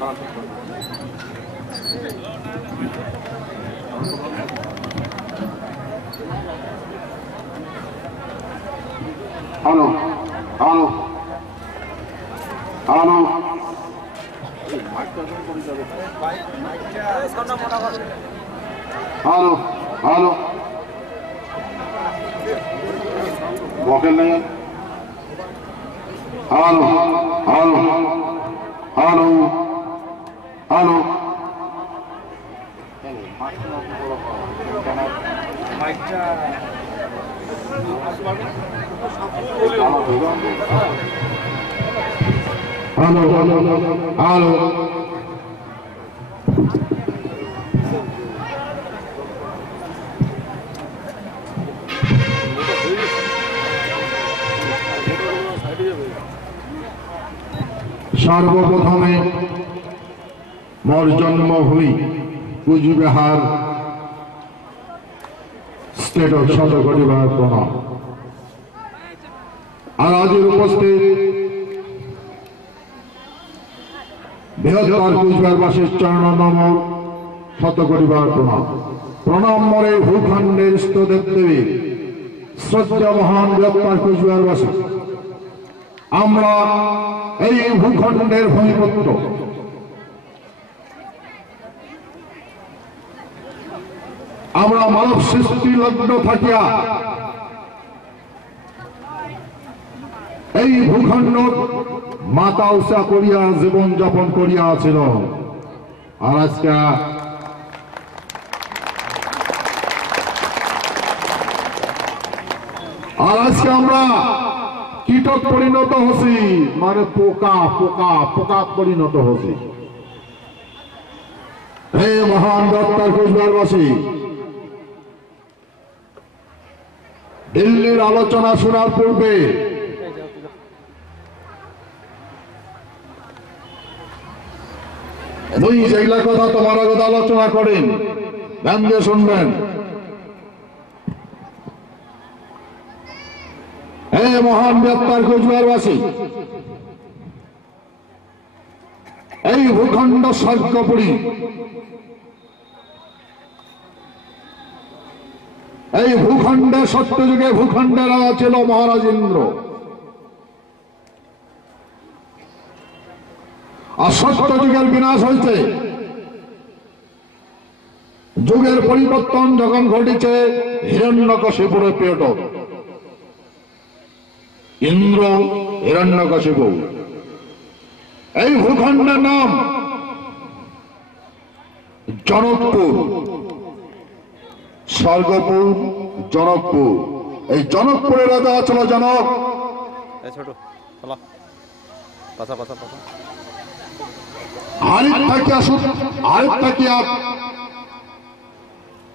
Hello hello hello hello hello বকেল নেই hello hello hello hello hello hello সর্বপ্রথমে মোর জন্মভূমি কুচবিহার স্টেট অফ শতকোটিবার প্রণাম। আর আজের উপস্থিত বৃহত্তর কুচবিহারবাসীর চরণনম শতকোটিবার প্রণাম। প্রণাম মরে ভূখণ্ডের স্তদেব দেবী শ্রদ্ধা মহান বৃহত্তর কুচবিহারবাসী। আমরা এই ভূখণ্ডের ভূমিপুত্র। আমরা মানব সৃষ্টি লগ্ন থাকিয়া এই ভূখণ্ড মাতা উষা করিয়া জীবন যাপন করিয়াছিল। আর আজকে আমরা কীটক পরিণত হছি, মানে পোকা পোকা পোকা পরিণত হছি। হে মহান বৃহত্তর কুচবিহারবাসী, দিল্লির আলোচনা শোনার পূর্বে দুই যেগুলা কথা তোমার কথা আলোচনা করেন, ধ্যান দিয়ে শুনবেন। হে মহান বৃহত্তর কুচবিহারবাসী, এই ভূখণ্ড স্বর্গপুরী। এই ভূখণ্ডে সত্যযুগে ভূখণ্ডের রাজা ছিল মহারাজ ইন্দ্র। আর সত্যযুগের বিনাশ হয়েছে, যুগের পরিবর্তন যখন ঘটেছে হিরণ্যকশিপুরের পেট। ইন্দ্র হিরণ্যকশিপু। এই ভূখণ্ডের নাম জনকপুর, স্বর্গপুর, জনকপুর। এই জনকপুরের রাজা ছিল জনক।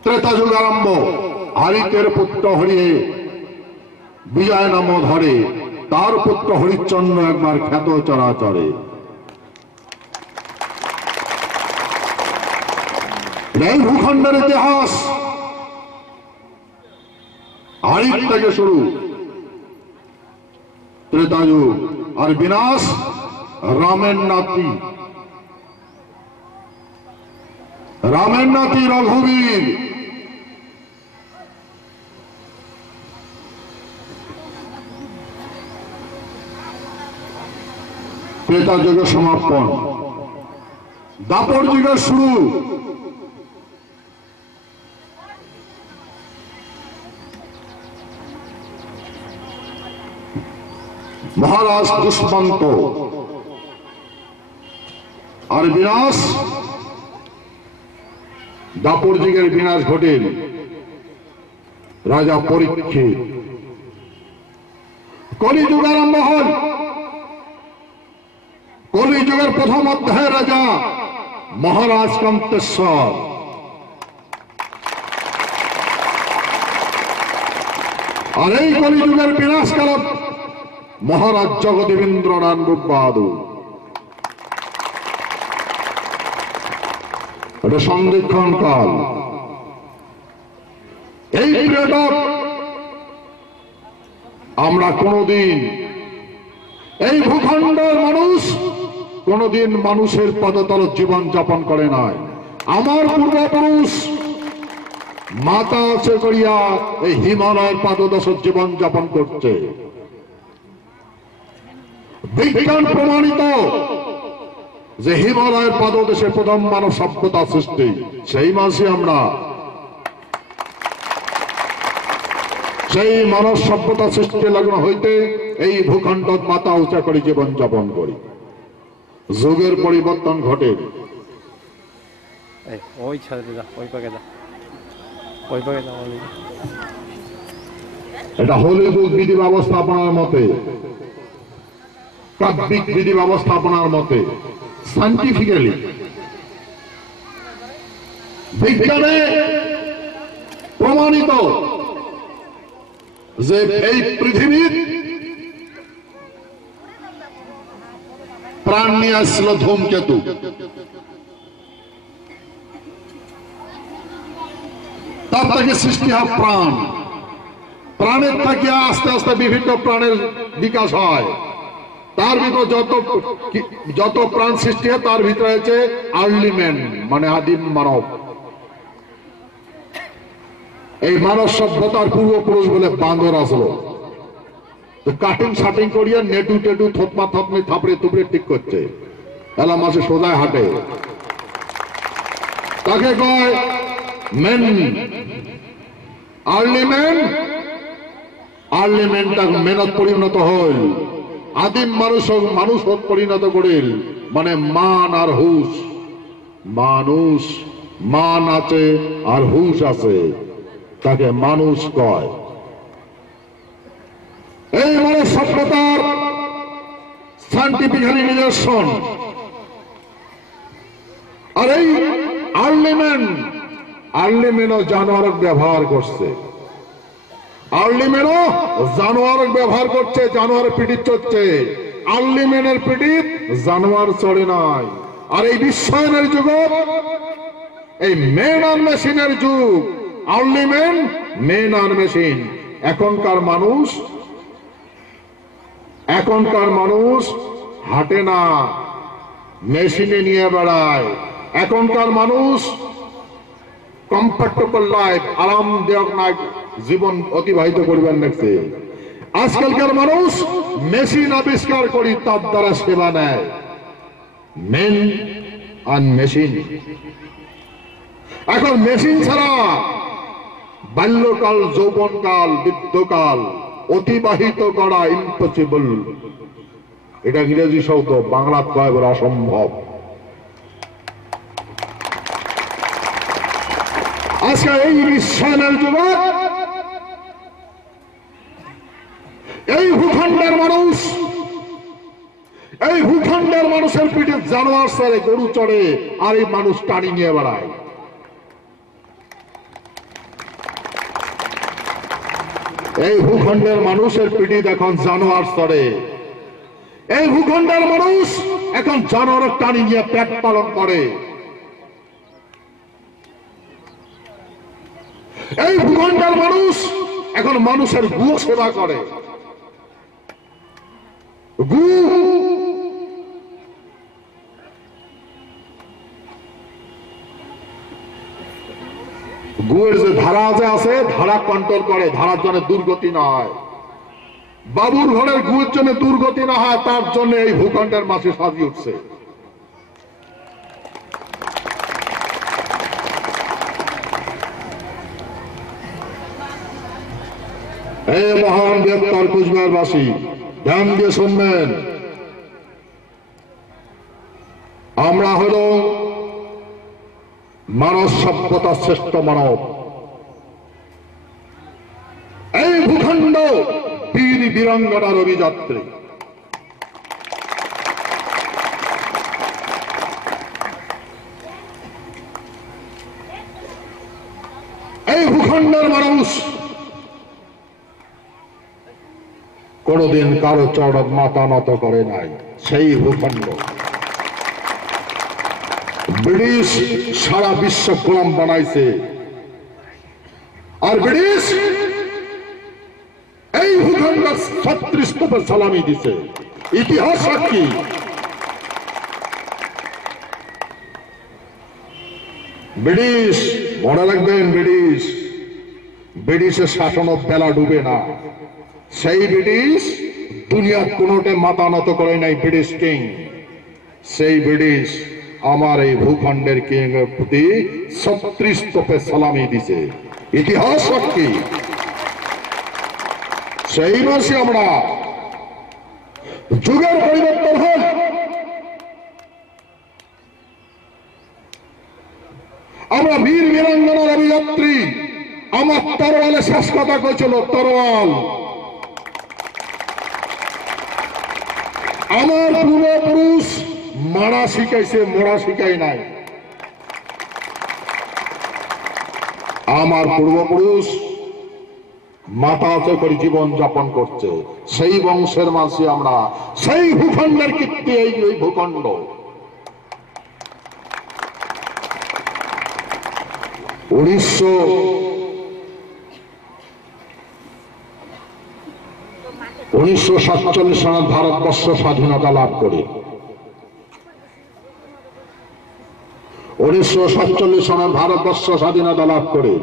ত্রেতা যুগ আরম্ভ। হারিতের পুত্র হরিয়ে বিজয় নাম ধরে, তার পুত্র হরিশ্চন্দ্র একবার খ্যাত চরাচরে। এই ভূখণ্ডের ইতিহাস হারিত থেকে শুরু, ত্রেতা যুগ। আর বিনাশ রামের নাতি, রামের নাতি রঘুবীর। ত্রেতা যুগের সমাপন, দাপর যুগের শুরু। মহারাজ দুষ্মন্ত। আর বিনাশ, দাপর যুগের বিনাশ ঘটেল রাজা পরীক্ষিত। কলিযুগ আরম্ভ হল। কলিযুগের প্রথম অধ্যায়ের রাজা মহারাজ কান্তেশ্বর। আর এই কলিযুগের বিনাশকারক মহারাজ জগদেবেন্দ্র নারায়ণ রূপ বাহাদুর। এটা সন্ধিক্ষণ কাল। এই পিরিয়ড আমরা কোনদিন এই ভূখণ্ডের মানুষ কোনদিন মানুষের পদতলে জীবন যাপন করে নাই। আমার পূর্বপুরুষ মাতা আছে করিয়া এই হিমালয়ের পাদদেশে জীবন যাপন করছে। বিজ্ঞান প্রমাণিত যে হিমালয়ের পাদদেশে প্রথম মানব সভ্যতা সৃষ্টি, সেই মাসে আমরা সেই মানব সভ্যতা সৃষ্টি লগ্ন হইতে এই ভূখণ্ড মাথা উঁচা করে জীবন যাপন করি। যুগের পরিবর্তন ঘটে। এটা হলিউড বিধি ব্যবস্থাপনার মতে, কাব্যিক বিধি ব্যবস্থাপনার মতে, সাইন্টিফিক্যালি বিজ্ঞানে প্রমাণিত যে এই পৃথিবীর প্রাণ নিয়ে আসছিল ধূমকেতু। তার থেকে সৃষ্টি হয় প্রাণ। প্রাণের থেকে আস্তে আস্তে বিভিন্ন প্রাণের বিকাশ হয়। তার ভিতরে যত প্রাণ সৃষ্টি হয় তার ভিতরে হচ্ছে আর্লি ম্যান, মানে আদিম মানব। এই মানব সভ্যতার পূর্বপুরুষ বলে বান্দর আসলো, কাটিং শাটিং করিয়া নেটু টেটু থতমা থতমি থাপড়ে তুপড়ে ঠিক করছে, এলা মাসে সোজায় হাঁটে। তাকে কয় মেন, আর্লি ম্যান। আর্লি ম্যানটা মেনত পরিণত হইল, আদিম মানুষ পরিণত করিল, মানে মান আর হুশ। মানুষ, মান আছে আর হুশ আছে, তাকে মানুষ কয়। এই মানব সভ্যতার সাইন্টিফিক্যালি নিদর্শন। আর এই আর্লিম্যানও জানোয়ার ব্যবহার করছে, আর্লিম্যানও জানোয়ার ব্যবহার করছে, জানোয়ার পিঠিত চড়ছে। আর্লিম্যানের পিঠিত জানোয়ার চড়ে নাই। আর এই বিশ্বায়নের যুগ, এই মেন আর মেশিনের যুগ। আর্লিম্যান, মেন আর মেশিন। এখনকার মানুষ হাঁটে না, মেশিনে নিয়ে বেড়ায়। এখনকার মানুষ কমফর্টেবল লাইফ, আরামদায়ক জীবন অতিবাহিত করবেন দেখছে। আজকালকার মানুষ মেশিন আবিষ্কার করি তার দ্বারা সেবা নেয়। মেন আর মেশিন। এখন মেশিন ছাড়া বাল্যকাল, যৌবনকাল, বৃদ্ধকাল অতিবাহিত করা ইম্পসিবল। এটা ইংরেজি শব্দ, বাংলা কয় বলা অসম্ভব। আজকে এই বিশ্বায়নের যুগে এই ভূখণ্ডের মানুষের পিঠে জানোয়ার চড়ে, গরু চড়ে, আর এই মানুষ টানি নিয়ে বেড়ায়। এই ভূখণ্ডের মানুষের পিঠে এখন জানোয়ার চড়ে। এই ভূখণ্ডের মানুষ এখন জানোয়ার টানি নিয়ে পেট পালন করে। এই ভূখণ্ডের মানুষ এখন মানুষের গু সেবা করে। গুয়ের যে ধারা আছে, ধারা কন্ট্রোল করে, ধারার জন্য দুর্গতি না হয়। বাবুর ঘরের গুয়ের জন্য দুর্গতি না হয়, তার জন্য এই ভূখণ্ডের মাঝে সাজিয়ে উঠছে। এই মহান গ্রেপ্তার কুচবিহারবাসী, ধ্যান দিয়ে শুনবেন। আমরা হল মানব সভ্যতার শ্রেষ্ঠ মানব। এই ভূখণ্ড বীর বীরাঙ্গনার অভিযাত্রী। এই ভূখণ্ডের মানুষ কোনদিন কারো চড়ক মাথা নত করে নাই। সেই ভূখণ্ড ব্রিটিশ সারা বিশ্ব গোলাম বানাইছে, আর ব্রিটিশ এই ভূখণ্ড 36 স্তূপে সালামি দিছে। ইতিহাস সাক্ষী ব্রিটিশ, মনে রাখবেন ব্রিটিশ, ব্রিটিশের শাসন বেলা ডুবে না। সেই ব্রিটিশ দুনিয়ার কোনোটে মাথা নত করে নাই। ব্রিটিশ কিং, সেই ব্রিটিশ আমার এই ভূখণ্ডের কিং এর প্রতি 36 তোপে সালামি দিছে। ইতিহাস সাক্ষী। সেই মাসে আমরা যুগের পরিবর্তন হল, আমরা বীর বীরাঙ্গনার অভিযাত্রী। আমার তরোয়ালে শেষ কথা কইছিল, তরোয়াল। আমার পূর্বপুরুষ মারা শিখাইছে, মোড়া শিখাই নাই। আমার পূর্বপুরুষ মাথা উঁচু করে জীবন যাপন করছে। সেই বংশের মাঝে আমরা, সেই ভূখণ্ডের কীর্তি এই ভূখণ্ড। উনিশশো 1947 সালে ভারতবর্ষ স্বাধীনতা লাভ করে। 1947 সালে ভারতবর্ষ স্বাধীনতা লাভ করে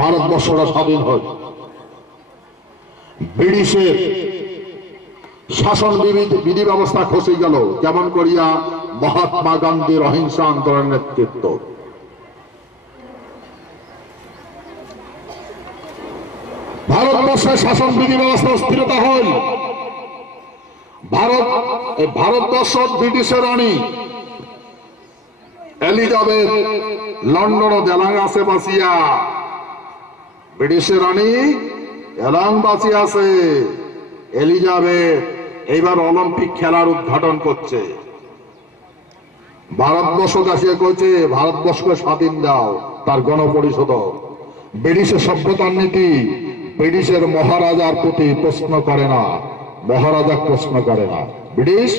ভারতবর্ষটা স্বাধীন হয়। ব্রিটিশের শাসন বিধি ব্যবস্থা খসে গেল। কেমন করিয়া? মহাত্মা গান্ধীর অহিংসা আন্দোলনের নেতৃত্ব। ভারতবর্ষের শাসন বিধি ব্যবস্থা স্থিরতা হল। ভারতবর্ষ ব্রিটিশের রানী এলিজাবেথ লন্ডন দেলাং আছে বাসিয়া। ব্রিটিশের রানী এলাং বাসিয়া আছে। এলিজাবেথ এইবার অলিম্পিক খেলার উদ্ঘাটন করছে। ভারতবর্ষ কাছে কইছে ভারতবর্ষকে স্বাধীন দাও, তার গণপরিষদ। ব্রিটিশের সভ্যতার নীতি ব্রিটিশের মহারাজার প্রতি প্রশ্ন করে না, মহারাজা প্রশ্ন করে না। ব্রিটিশ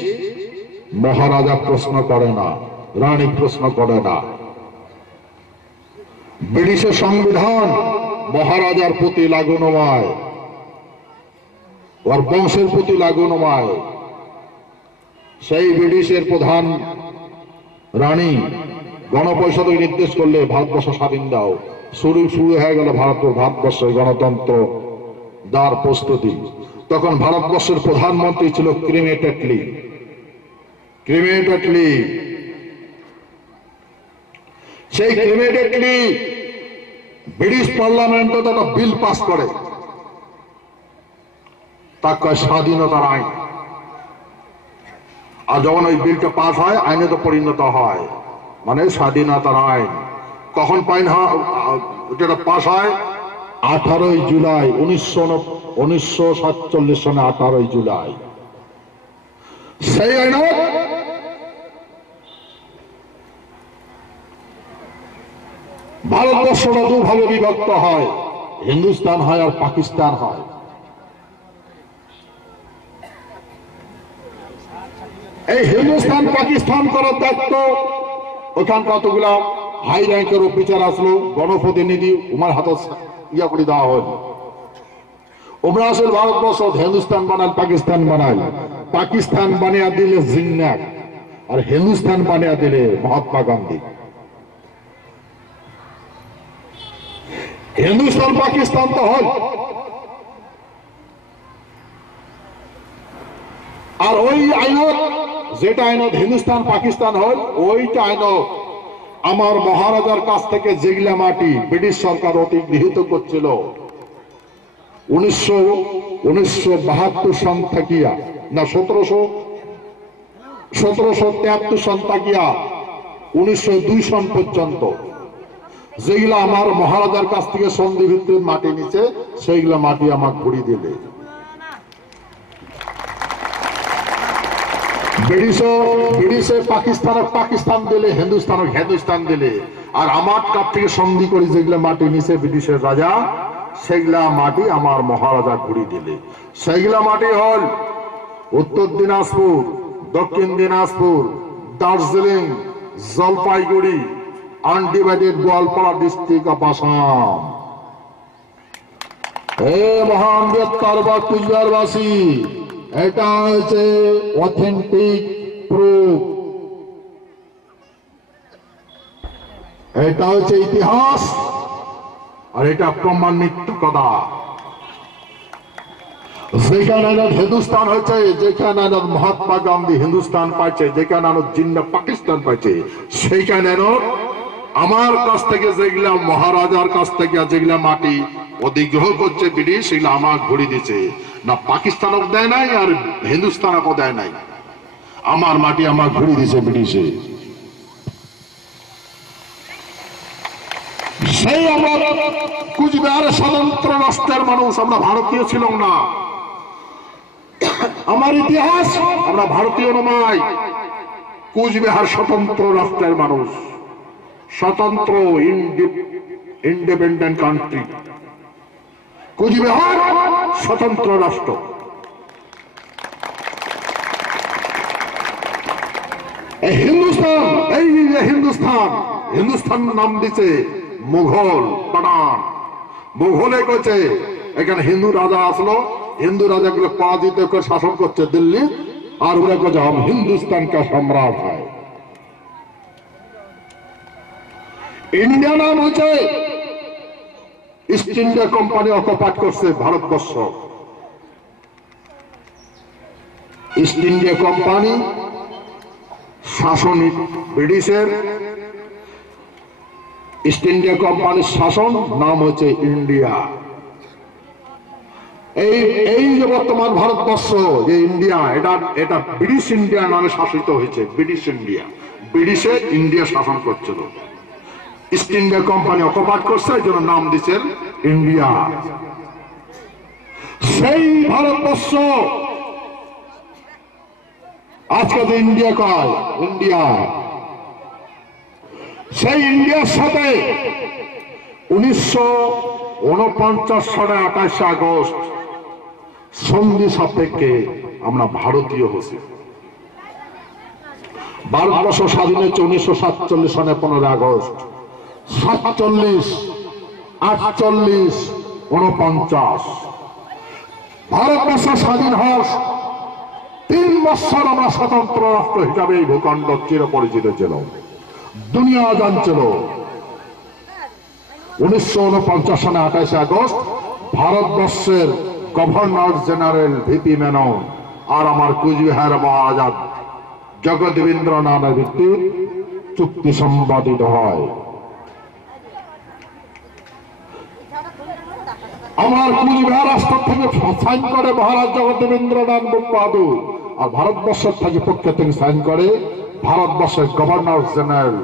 মহারাজা প্রশ্ন করে না, রানী প্রশ্ন করে না। ব্রিটিশের সংবিধান মহারাজার প্রতি লাগু নয়, ওর বংশের প্রতি লাগু নয়। সেই ব্রিটিশের প্রধান রানী গণপরিষদকে নির্দেশ করলে ভারতবর্ষ স্বাধীন দাও। শুরু হয়ে গেল ভারতবর্ষের গণতন্ত্র দার প্রস্তুতি। তখন ভারতবর্ষের প্রধানমন্ত্রী ছিল ক্রিমেট অ্যাটলি। ক্রিমেট অ্যাটলি, সেই ক্রিমেট অ্যাটলি ব্রিটিশ পার্লামেন্টে একটা বিল পাস করে, তাকে স্বাধীনতার আইন। আর যখন ওই বিলটা পাস হয়, আইনে তো পরিণত হয়, মানে স্বাধীনতার আইন। কখন যেটা পাস হয়? 18 জুলাই 1947 সনে 18 জুলাই। সেই আইন ভারতবর্ষটা দুভাবে বিভক্ত হয়, হিন্দুস্তান হয় আর পাকিস্তান হয়। এই হিন্দুস্তান পাকিস্তান করার দায়িত্ব ওখান কতগুলা হাই র্যাঙ্কের অফিসার আসলো, গণপ্রতিনিধি উমার হাতে ইয়া করে দেওয়া হল। ওমরা আসল ভারতবর্ষ হিন্দুস্তান বানাল, পাকিস্তান বানাল। পাকিস্তান বানিয়ে দিলে জিন্নাক, আর হিন্দুস্তান বানিয়ে দিলে মহাত্মা গান্ধী। হিন্দুস্তান পাকিস্তান তো হল। আর ওই আইনত, যেটা আইনত হিন্দুস্তান পাকিস্তান হল, ওইটা আইনত আমার মহারাজার কাছ থেকে যেগুলা মাটি ব্রিটিশ সরকার অতিগৃহীত করছিল 1972 সন থাকিয়া, না 1773 সন থাকিয়া 1902 সন পর্যন্ত যেগুলা আমার মহারাজার কাছ থেকে সন্ধি ভিত্তির মাটি নিচে, সেইগুলা মাটি আমাকে ঘুরিয়ে দিলে। ব্রিটিশে পাকিস্তানক পাকিস্তান দিলে, হিন্দুস্তানক হিন্দুস্তান দিলে। আর আমার কাছ থেকে সন্ধি করে যেগুলা মাটি নিচে ব্রিটিশের রাজা, সেগুলা মাটি আমার মহারাজা ঘুরিয়ে দিলে। সেইগুলা মাটি হল Uttar Dinajpur, Dakshin Dinajpur, Darjeeling, Jalpaiguri, undivided Goalpara district of Assam. হে মহান বৃহত্তর বা কুচবিহারবাসী, এটা হচ্ছে অথেন্টিক প্রুফ। এটা হচ্ছে ইতিহাস, আর এটা প্রমাণিত কথা। যেখানে হিন্দুস্তান হয়েছে, যেখানে মহাত্মা গান্ধী হিন্দুস্তান পাইছে, যেখানে জিন্না পাকিস্তান পাইছে, সেইখানে আমার কাছ থেকে যেগুলা মহারাজার কাছ থেকে যেগুলা মাটি অধিগ্রহ করছে ব্রিটিশ, সেগুলো আমার ঘুরি দিছে না। পাকিস্তানও দেয় নাই আর হিন্দুস্তানও দেয় নাই, আমার মাটি আমার ঘুরি দিছে ব্রিটিশে। সেই আমরা কুচবিহারের স্বতন্ত্র রাষ্ট্রের মানুষ, আমরা ভারতীয় ছিলাম না। আমার ইতিহাস, আমরা ভারতীয় নয়, কুচবিহার স্বতন্ত্র রাষ্ট্রের মানুষ, স্বতন্ত্র ইন্ডিপেন্ডেন্ট কান্ট্রি। কুচবিহার স্বতন্ত্র রাষ্ট্র। হিন্দুস্তান, এই যে হিন্দুস্তান, হিন্দুস্তান নাম দিছে মুঘল পাঠান। মুঘলে কইছে এখানে হিন্দু রাজা আসলো, হিন্দু রাজাগুলো পরাজিত করে শাসন করছে দিল্লি, আর ওরা কইছে हम हिंदुस्तान का सम्राट है। ইন্ডিয়া নাম হচ্ছে ইস্ট ইন্ডিয়া কোম্পানি অকুপাইড করছে ভারতবর্ষ। ইস্ট ইন্ডিয়া কোম্পানি শাসন ব্রিটিশের, ইস্ট ইন্ডিয়া কোম্পানির শাসন নাম হচ্ছে ইন্ডিয়া। এই যে বর্তমান ভারতবর্ষ যে ইন্ডিয়া, এটা ব্রিটিশ ইন্ডিয়া নামে শাসিত হয়েছে। ব্রিটিশ ইন্ডিয়া, ব্রিটিশে ইন্ডিয়া শাসন করছিল, ইস্ট ইন্ডিয়া কোম্পানি অকুপাইড করছে, এই জন্য নাম দিচ্ছেন ইন্ডিয়া। সেই ভারতবর্ষ আজকে যে ইন্ডিয়া কয়, ইন্ডিয়া, সেই ইন্ডিয়ার সাথে 1949 সালে 28 আগস্ট সন্ধি সাপেক্ষে আমরা ভারতীয় হয়েছি। ভারতবর্ষ স্বাধীন হয়েছে 1947 সনে 15 আগস্ট। 47, 48, 49 ভারতবর্ষ স্বাধীন হওয়ার 3 বছর আমরা স্বতন্ত্র রাষ্ট্র হিসাবে এই ভূখণ্ড চিরপরিচিত ছিল, দুনিয়া জানছিল। 1949 সনে 28 আগস্ট ভারতবর্ষের গভর্নর জেনারেল ভিপি মেনন আর আমার কুচবিহার মহারাজা জগদেন্দ্রনাথের ভিত্তিক চুক্তি সম্পাদিত হয়। আমার কুচবিহার রাষ্ট্র থেকে সাইন করে মহারাজ জগদেন্দ্রনাথ বাহাদুর, আর ভারতবর্ষের থেকে পক্ষ থেকে সাইন করে ভারতবর্ষের গভর্নর জেনারেল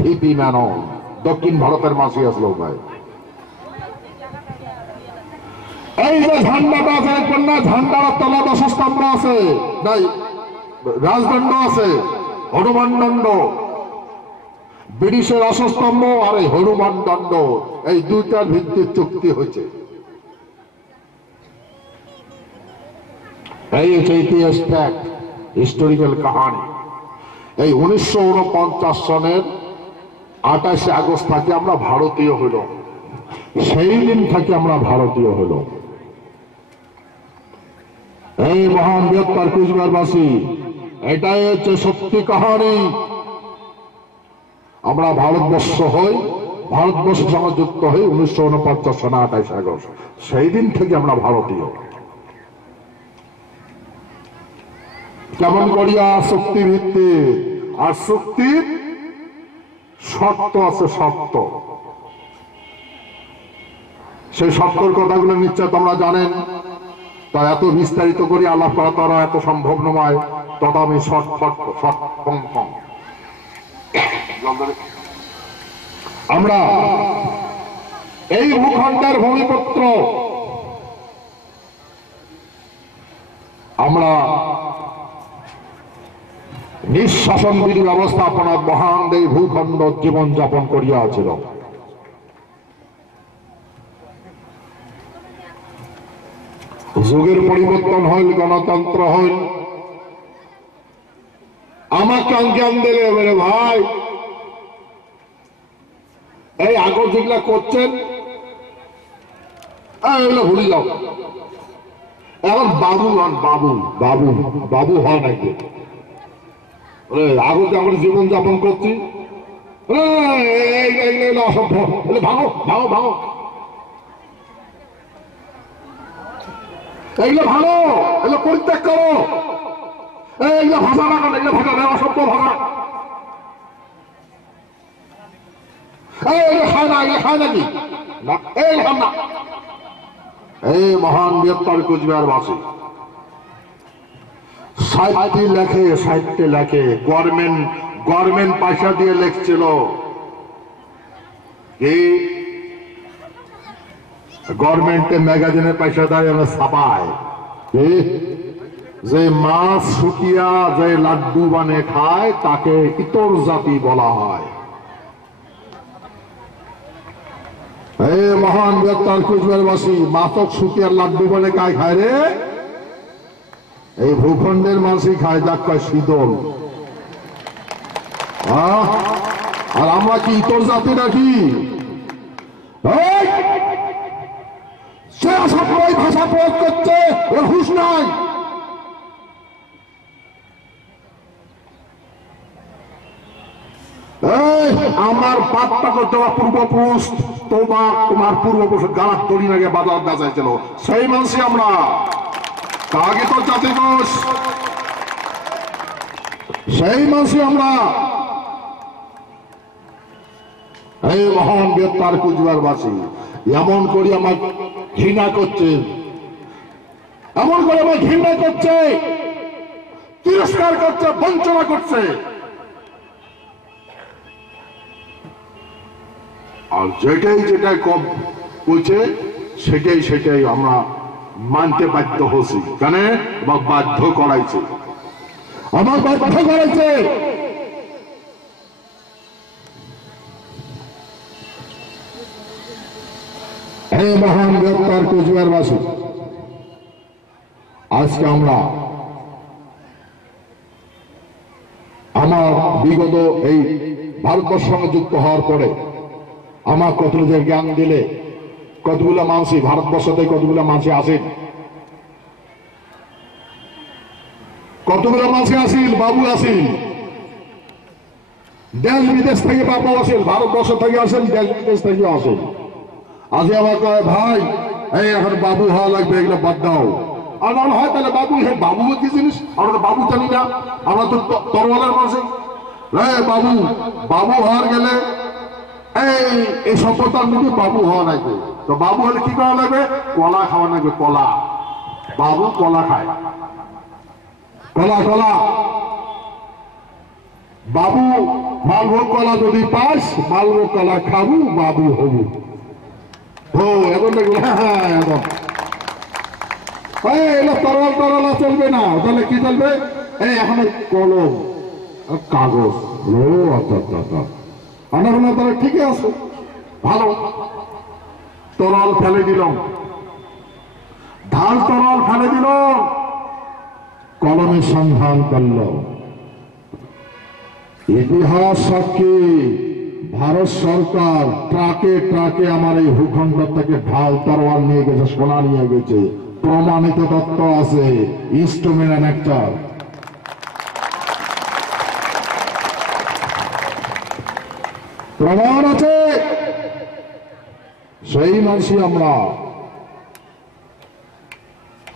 ভিপি মেনন। দক্ষিণ ভারতের মাঝে আসলো ভাই। এই যে ঝান্ডাটা আছে, কন্যা ঝান্ডার তলা 10 স্তম্ভ আছে, নাই রাজদণ্ড আছে, হনুমান দণ্ড, ব্রিটিশের অশ্বস্তম্ভ আর এই হনুমান দণ্ড, এই দুইটার ভিত্তির চুক্তি হয়েছে। এই হচ্ছে ইতিহাস, ফ্যাক্ট, হিস্টোরিক্যাল কাহানি। এই 1949 সনের 28 আগস্ট থেকে আমরা ভারতীয় হইল, সেই দিন থেকে আমরা ভারতীয় হইল। এই মহান বৃহত্তর কুচবিহারবাসী, এটাই হচ্ছে সত্যি কাহানি। আমরা ভারতবর্ষ হই, ভারতবর্ষের সঙ্গে যুক্ত হই 1949 সনে 28 আগস্ট, সেই দিন থেকে আমরা ভারতীয়। কেমন করিয়া? শক্তি ভিত্তি, আর শক্তির শর্ত আছে, শর্ত। সেই শর্তর কথাগুলো নিশ্চয় তোমরা জানেন, তা এত বিস্তারিত করে আলাপ করা তারা এত সম্ভব নয়, তথা আমি আমরা এই ভূখণ্ডের ভূমিপত্র আমরা নিঃশাসন বিধি ব্যবস্থাপনার মহান এই ভূখণ্ড জীবন যাপন করিয়াছিল। যুগের পরিবর্তন হইল, গণতন্ত্র হইল, আমাকে জ্ঞান দিলে এবারে ভাই এই আগর যেগুলা করছেন এগুলো ভুলে যাও। এখন বাবু হন, বাবু বাবু বাবু হয় নাকি? আগতে আমরা জীবন যাপন করছি, অসভ্য, ভাঙো ভাঙো ভাঙো, এইগুলো ভালো, এগুলো পরিত্যাগ করো, এইগুলো ভাষা লাগান, এগুলো ভাষা নেই, অসভ্য ভাষা। এইগুলো খায় না, এগুলো খায় নাকি না, এই খান না। এই মহান বৃহত্তর কুচবিহার বাসী সাহিত্যে লেখে, সাহিত্যে লেখে, গভর্নমেন্ট পয়সা দিয়ে লেখছিল, এই গভর্নমেন্টে ম্যাগাজিনে পয়সা দেয়, আমরা ছাপায়, যে মাছ শুকিয়া যে লাড্ডু বানিয়ে খায় তাকে ইতর জাতি বলা হয়। এই মহান বৃহত্তর কুচবিহারবাসী মাছক শুকিয়ার লাড্ডু বানিয়ে কায় খায় রে? এই ভূখণ্ডের মানুষই খায়, যাক কয় শীতল। আর আমরা কি ইতর জাতি নাকি? সে অসভ্য ভাষা প্রয়োগ করছে, ওর হুঁশ নাই। আমার পাপটা করতে পূর্বপুরুষ, তোমার পূর্বপুরুষ গালার তরি আগে বাজার বেচাইছিল, সেই মানুষই আমরা। কাকে তো জাতি দোষ, সেই মানুষই আমরা। এই মহান বৃহত্তর কুচবিহারবাসী এমন করে আমার ঘৃণা করছে, এমন করে আমার ঘৃণা করছে, তিরস্কার করছে, বঞ্চনা করছে। আর যেটাই কম বলছে সেটাই আমরা মানতে বাধ্য হচ্ছি। কেন? আমার বাধ্য করাইছে, আমার বাধ্য করাইছে। হে মহান বৃহত্তর কুচবিহারবাসী, আজকে আমরা আমার বিগত এই ভারতবর্ষের সঙ্গে যুক্ত হওয়ার পরে আমার কতগুলো যে জ্ঞান দিলে, কতগুলো মানুষই ভারতবর্ষ থেকে কতগুলো মানুষ আসেন, কতগুলো মানুষ আসিল, বাবু আসিল, দেশ বিদেশ থেকে বাবু আসেন, ভারতবর্ষ থেকে আসেন, দেশ বিদেশ থেকে আসেন। আজ আমার কয় ভাই এই এখন বাবু হওয়া লাগবে, এগুলো বাদ দাও। আর হয় তাহলে বাবু, হ্যাঁ বাবু কি জিনিস আমরা তো বাবু জানি না, আমরা তো তরওয়ালের মানুষ। বাবু বাবু হওয়ার গেলে এই সভ্যতার মধ্যে বাবু হওয়া লাগবে। তো বাবু হলে কি করা লাগবে? কলা খাওয়া লাগবে, কলা। বাবু কলা খায়, কলা। বাবু মালভোগ কলা যদি পাস, মালভোগ কলা খাবো, বাবু হবু। এখন দেখবো, হ্যাঁ এখন এগুলো তরল চলবে না। তাহলে কি চলবে? এখন কলম কাগজ। আচ্ছা আনা তাহলে ঠিকই আছে, ভালো। তরল ফেলে দিলাম, ঢাল তরল ফেলে দিল, কলমের সন্ধান করল। ইতিহাস সাক্ষী, ভারত সরকার ট্রাকে আমার এই ভূখণ্ড থেকে ঢাল তরোয়াল নিয়ে গেছে, সোনা নিয়ে গেছে, প্রমাণিত তথ্য আছে, ইনস্ট্রুমেন্ট অ্যানেক্টার। প্রমাণ আছে, সেই মানুষই আমরা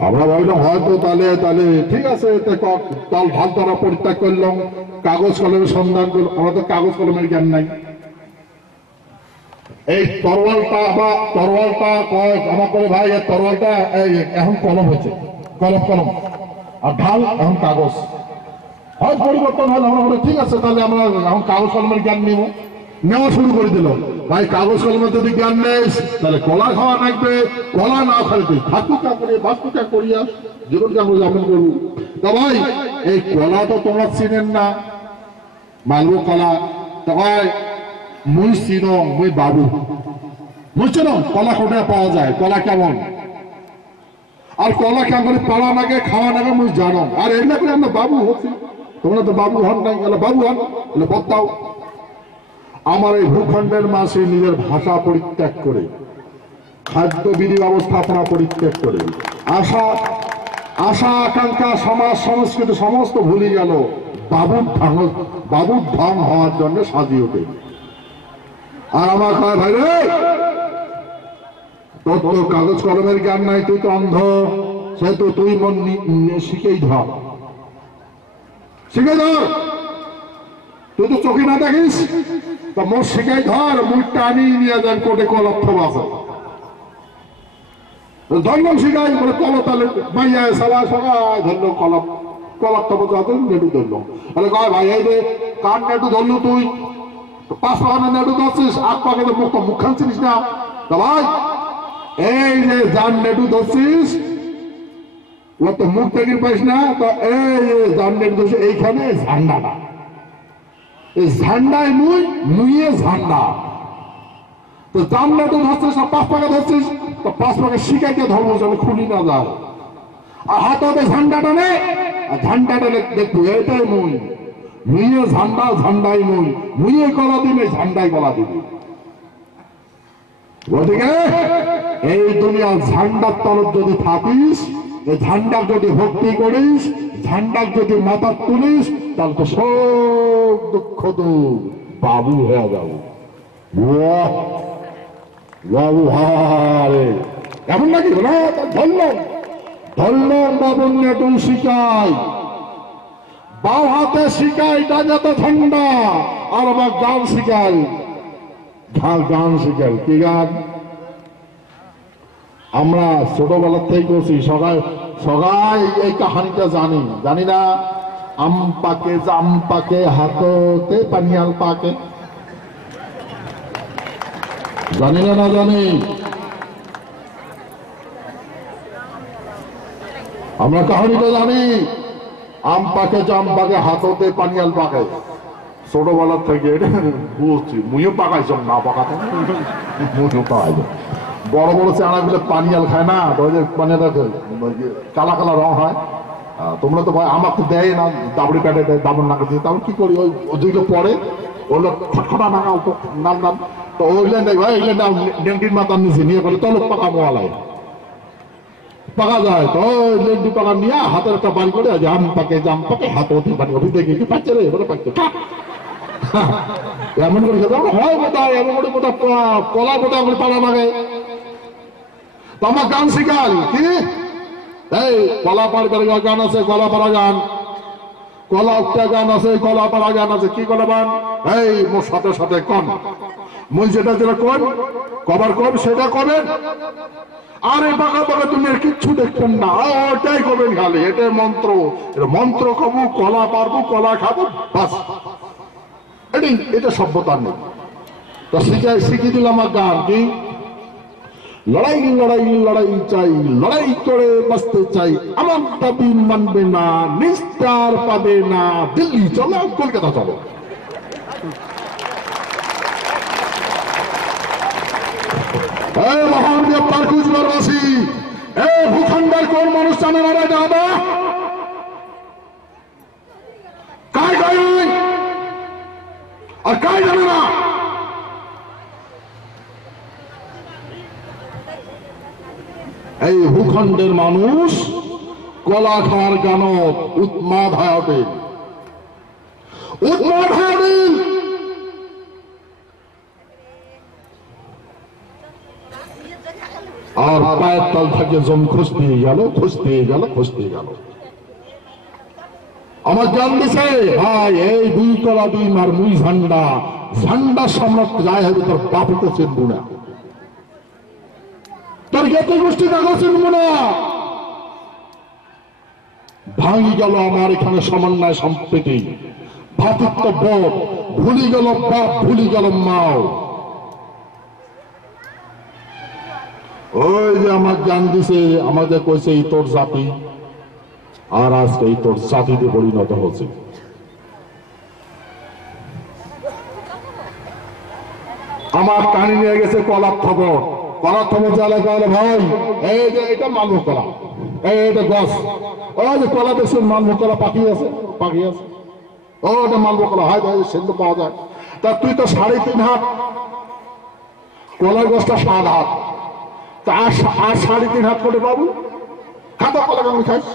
ভাবলাম হয়তো তাহলে ঠিক আছে, তাল ঢাল তারা পরিত্যাগ করলাম, কাগজ কলমের সন্ধান করলাম। আমরা তো কাগজ কলমের জ্ঞান নাই। এই তরোয়ালটা কয় আমার করে ভাই, এই তরোয়ালটা এখন কলম হয়েছে, কলম, আর ঢাল এখন কাগজ। হয় পরিবর্তন হল, আমরা বলে ঠিক আছে, তাহলে আমরা এখন কাগজ কলমের জ্ঞান নেওয়া শুরু করে দিল। ভাই কাগজ কলমের যদি জ্ঞান নেই তাহলে কলা খাওয়া লাগবে, কলা না খাইতে ঠাকুরটা করে বাস্তুটা করিয়া জীবনকে আমরা যাপন করবো। তা ভাই এই কলা তো তোমরা চিনেন না, মালভোগ কলা। তা ভাই মুই চিনো, মুই বাবু, বুঝছো? কলা কোথায় পাওয়া যায়, কলা কেমন, আর কলা কেমন করে পাড়া নাগে, খাওয়া নাগে মুই জানো। আর এগুলা করে আমরা বাবু হচ্ছি, তোমরা তো বাবু হন নাই, বাবু হন বদাও। আমার এই ভূখণ্ডের মাসে নিজের ভাষা পরিত্যাগ করে, খাদ্য বিধি ব্যবস্থাপনা পরিত্যাগ করে, আশা আকাঙ্ক্ষা, সমাজ সংস্কৃতি সমস্ত ভুলে গেল, বাবুর ঢং হওয়ার জন্য সাজিয়ে ওঠে। আর আমার কয় ভাই রে তোর তো কাগজ কলমের জ্ঞান নাই, তুই তো অন্ধ, সেহেতু তুই মন শিখেই ধর, শিখে ধর, তুই তো চোখে না দেখিস, তো মোট শিখেই ধর, মুখটা আনি নিয়ে যান কোটে কলপ আছে ধরলাম শিখাই বলে কলপ তাহলে মাইয়া সালা সবাই ধরলো কলপ কলপ তো নেটু ধরলো। তাহলে কয় ভাই এই যে কার নেটু ধরলো তুই, 5 পাখানা নেটু ধরছিস, 8 পাখানা মুখ খানছিস না ভাই, এই যে যার নেটু ধরছিস ও তো মুখ থেকে পাইস না, তো এই যার নেটু ধরছিস এইখানে ঝান্ডাটা, এই ঝান্ডায় মুইয়ে ঝান্ডা, তো যার নেটু ধরছিস না 5 পাখা ধরছিস, তো 5 পাখা শিখাইতে ধর্ম যেন খুলি না যায়, আর হাতে ঝান্ডাটা নে, আর ঝান্ডাটা দেখবো এটাই মুইয়ে ঝান্ডা, ঝান্ডাই মুইয়ে গলা দিলে ঝান্ডাই গলা দিবি। গতিকে এই দুনিয়া ঝান্ডার তরফ যদি থাকিস, এই ঝান্ডার যদি ভক্তি করিস, ঝান্ডার যদি মাথা তুলিস, তাহলে তো সব দুঃখ দূর, বাবু হয়ে যাবো, বাবু হারে এমন নাকি ধরলাম ধরলাম বাবুর নেটু শিখাই, বাউ হাতে শিখাই ডাঙাতে ঠান্ডা, আর আমার গান শিখাই, গান শিখাই। কি গান? আমরা ছোটবেলার থেকে করছি, সবাই এই কাহানিটা জানি না, আম পাকে জাম পাকে হাততে পানিয়াল পাকে, জানি না জানি? আমরা কাহানিটা জানি, আম পাকে জাম পাকে হাততে পানিয়াল পাকে, ছোটবেলার থেকে এটা বুঝছি, মুইও পাকাইছ না পাকাতে, মুইও পাকাইছ। বড় বড় চানা গুলো পানিয়াল খায় না, পানিয়াটা কালা কালা রং হয়, তোমরা তো ভাই আমাকে দেয় না, দাবড়ি প্যাটে দেয়, দাবড় নাকে দিয়ে, তাহলে কি করি ওই যেগুলো পরে ওগুলো খটখটা নাকা নাম, তো ওইগুলো নেই ভাই, এগুলো নাম নেংটির মাথার নিচে নিয়ে বলে তলব পাকা মোয়ালায় পাকা যায়, তো লেন্টি পাকা নিয়ে হাতের একটা বাড়ি করে জাম পাকে হাত অতি বাড়ি অতি দেখি কি পাচ্ছে রে, এবারে পাচ্ছে এমন করে খেতে হয় কোথায়, এমন করে কোথাও কলা কোথাও করে পাড়া লাগে। তো আমার গান শিখাল কি, এই কলা পাড়ার গান আছে, কলা পাড়া গান, কলা একটা গান আছে, কলা পাড়া গান আছে, কি কলা গান, এই মোর সাথে সাথে কন, মই যেটা যেটা কন কবার কর সেটা করেন, আর এই বাঁকা বাঁকা তুমি কিচ্ছু দেখবেন না, ওটাই করবেন খালি, এটা মন্ত্র, মন্ত্র খাবো, কলা পারবো, কলা খাবো, বাস, এটা সভ্যতার নেই। তো শিখিয়ে দিলাম আমার গান কি, লড়াই লড়াই লড়াই চাই, লড়াই করে বাঁচতে চাই, আমার দাবি মানবে না, নিস্তার পাবে না, দিল্লি চলো, কলকাতা চলো। মহানদেব পার্কুজবাসী, ভূখণ্ডের কোন মানুষ জানে না দাদা, কাই গাই আর কাই জানে না, এই ভূখণ্ডের মানুষ কলা খাওয়ার গানত উন্মাদ হয়ে ওঠে, উন্মাদ হয়ে ওঠে। আর পায়ের তল থেকে জম খুঁজতে গেল, খুঁজতে গেল, খুঁজতে গেল। আমার জান দিছে ভাই, এই 2 তলা 2 মার মুই ঝান্ডা, ঝান্ডা সম্রাট যায় হবে, তোর বাপকে চিনবো না, তোর যত গোষ্ঠী দেখা চিনবো না। ভাঙি গেল আমার এখানে সমন্বয় সম্প্রীতি, ভাতৃত্ব বোধ, ভুলি গেল বাপ, ভুলি গেল মাও। ওই যে আমার জান দিছে, আমাদের কইছে এই তোর জাতি, আর আজকে এই তোর জাতিতে পরিণত হচ্ছে। আমার কানে নিয়ে গেছে কলার খবর, কলার খবর চালে কলে ভাই এই যে এটা মালভোগ কলা, এইটা গাছ, ওই যে কলা দেখছেন মালভোগ কলা পাখি আছে, পাখি আছে, ওটা মালভোগ কলা হয়, সেদ্ধ পাওয়া যায়। তা তুই তো 3.5 হাত, কলার গাছটা 7 হাত, আর 3.5 হাত করে পাবো, খাতা কলা কেমন খাইস?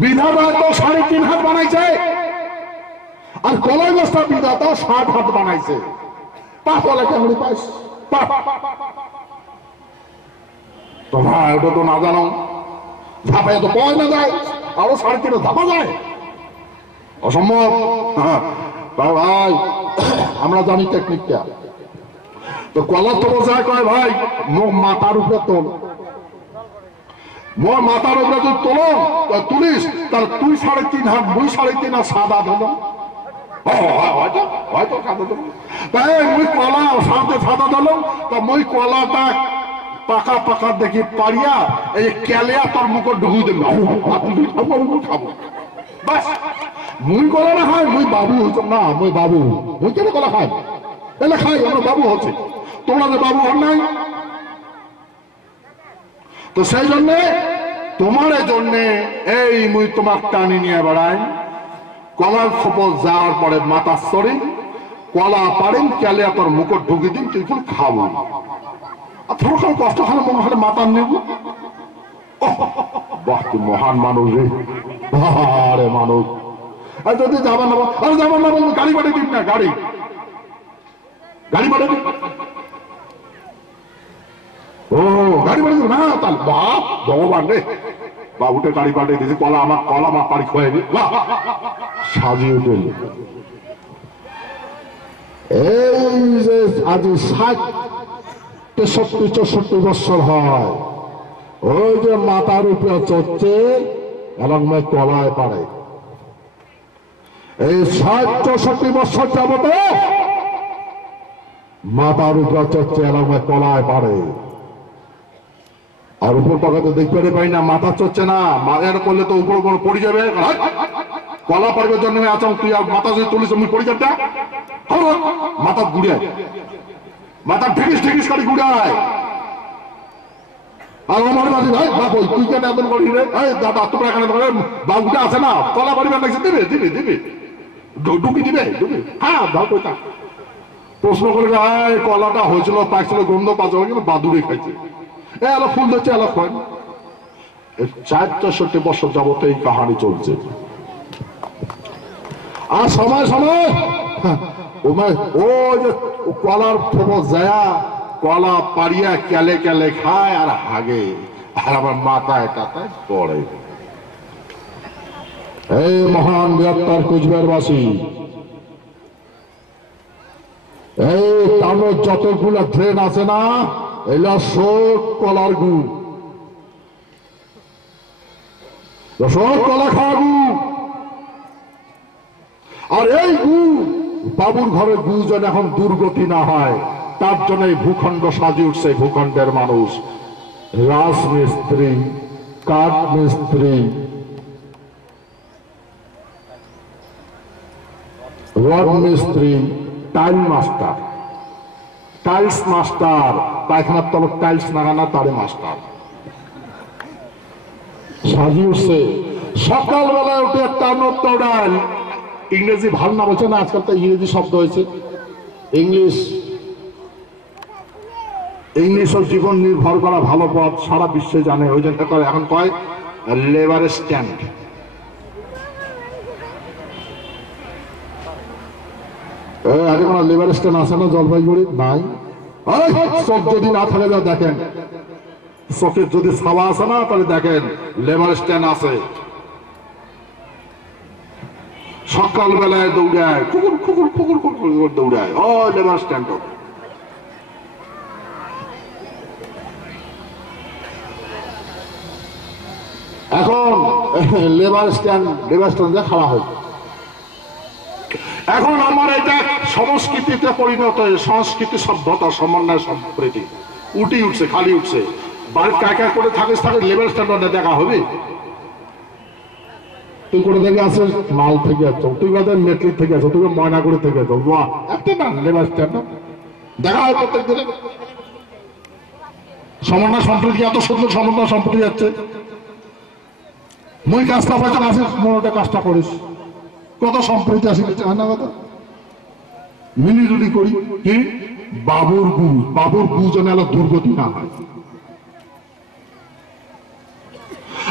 বিধাতা তো 3.5 হাত বানাইছে, আর কলাই গাছটা বিধাতা 60 হাত বানাইছে, পা তলে কেমন পাইস তোমরা এটা তো না জানো, ধাপায় তো কয় না যায়, আরো 3.5 ধাপা যায়, অসম্ভব। ভাই আমরা জানি টেকনিকটা। তো কলা তো বোঝায় কয় ভাই মাথার উপরে তোল, মাথার উপরে যদি তুলিস তাহলে তুই 3.5 হাত, মুই 3.5 হাত, 7 হাত হলো, হয়তো হয়তো তাই মুই কলা সাথে সাদা দিলাম, তা মুই কলাটা পাকা পাকা দেখি পারিয়া এই ক্যালিয়া তোর মুখে ঢুকুই দেব, খাবো বাস। মুই কলা না খাই, মুই বাবু হইতাম না, মুই বাবু, মুই কেন কলা খাই, এলে খাই, আমরা বাবু হচ্ছে, তোমরা যে বাবু হন নাই। তো সেই জন্যে তোমার জন্যে এই মুই তোমার টানি নিয়ে বেড়াই, কলার খোপল যাওয়ার পরে মাথা সরি কলা পারেন ক্যালিয়া তোর মুখে ঢুকি দিন, তুই ফুল খাবো, আর থোড়া কষ্ট খালে মনে হলে মাথা নেব। বাহ তুই মহান মানুষ রে, আরে মানুষ। আর যদি যাবার না, আরে যাবার না বলবো গাড়ি পাঠিয়ে দিন না, গাড়ি পাঠিয়ে দিন। ও গাড়ি পাঠিয়ে না, তাহলে বাপ ভগবান রে, বাবুটা গাড়ি পাঠিয়ে দিয়েছে, কলা আমার বাড়ি খোয়াই দি, সাজিয়ে দিল। এই যে আজ 60-63-64 বছর হয়, ওই যে মাথার উপরে চড়ছে এবং কলায় পারে, এই 60-64 বছর যাবত মাথার উপরে চড়ছে এবং কলায় পারে। আর উপর পাকাতে দেখতে পাই না, মাথা চড়ছে না, মাথার করলে তো উপর উপর পড়ে যাবে, কলা পারবের জন্য আছো তুই, আর মাথা যদি তুলিস আমি পড়ে যাবে, মাথা ঘুরায়, মাথা ঠেকিস করে ঘুরায়। আর আমার বাড়ি ভাই বাপ তুই কেন এমন করি রে, দাদা তোমরা এখানে বাবুটা আছে না, কলা পারিবার লাগছে, দিবে ঢুকি দিবে, হ্যাঁ দাও কইতা। প্রশ্ন করে কলাটা হয়েছিল, পাকছিল, গন্ধ পাচ্ছে, কিন্তু বাদুড়ে খাইছে, এলো ফুল ধরছে, এলো খায়। 64 বছর যাবত এই কাহানি চলছে। আর সময় ও যে কলার ফোপো যায়, কলা পারিয়া ক্যালে ক্যালে খায় আর হাগে, আর আমার মাথায় টাতায় পড়ে। এই মহান বৃহত্তর কোচবিহারবাসী, এই টানোর যতগুলো ট্রেন আছে না, এগুলা সব কলার গু, সব কলা খাওয়া গু। আর এই গু বাবুর ঘরে গু যেন এখন দুর্গতি না হয়, তার জন্য এই ভূখণ্ড সাজিয়ে উঠছে। ভূখণ্ডের মানুষ, রাজমিস্ত্রি, কাঠ মিস্ত্রি, রড মিস্ত্রি, টাইলস মাস্টার, পায়খানার তল টাইলস লাগানো তারে মাস্টার সাজিয়ে উঠছে। সকালবেলায় উঠে টানোর ডাল, ইংরেজি ভাল না বলছে না, আজকাল তো ইংরেজি শব্দ হয়েছে, ইংলিশ ও জীবন নির্ভর করা ভালো পথ সারা বিশ্বে জানে, ওই জন্য এখন কয় লেবার স্ট্যান্ড। আগে কোনো লেবার স্ট্যান্ড আছে না জলপাইগুড়ি? নাই। চোখ যদি না থাকে দেখেন, চোখের যদি ছাওয়া আছে না তাহলে দেখেন লেবার স্ট্যান্ড আছে। সকালবেলায় দৌড়ায়, কুকুর কুকুর কুকুর কুকুর দৌড়ায়, ও লেবার স্ট্যান্ড। এখন লেবার স্ট্যান্ডে খাওয়া হয়। এখন আমার এটা সংস্কৃতিতে পরিণত হয়ে, সংস্কৃতি সভ্যতা সমন্বয় সম্প্রীতি উঠছে, খালি উঠছে। বাড়ির কাকা করে থাকিস লেবার স্ট্যান্ডে দেখা হবে, তুই করে দেখে আসো মাল থেকে আছো, তুই কোথায় মেট্রিক থেকে আছো, তুই ময়নাগুড়ি থেকে আছো, বাহ একটা না লেবার স্ট্যান্ড দেখা হয় প্রত্যেক দিনে। সমন্বয় সম্প্রীতি, এত সুন্দর সমন্বয় সম্প্রীতি যাচ্ছে। মই কাজটা পাইতাম আসিস, মনে কাজটা করিস, কত সম্প্রীতি আসি না কথা মিলিজুলি করি। কি বাবুর গু যেন এলো দুর্গতি না হয়।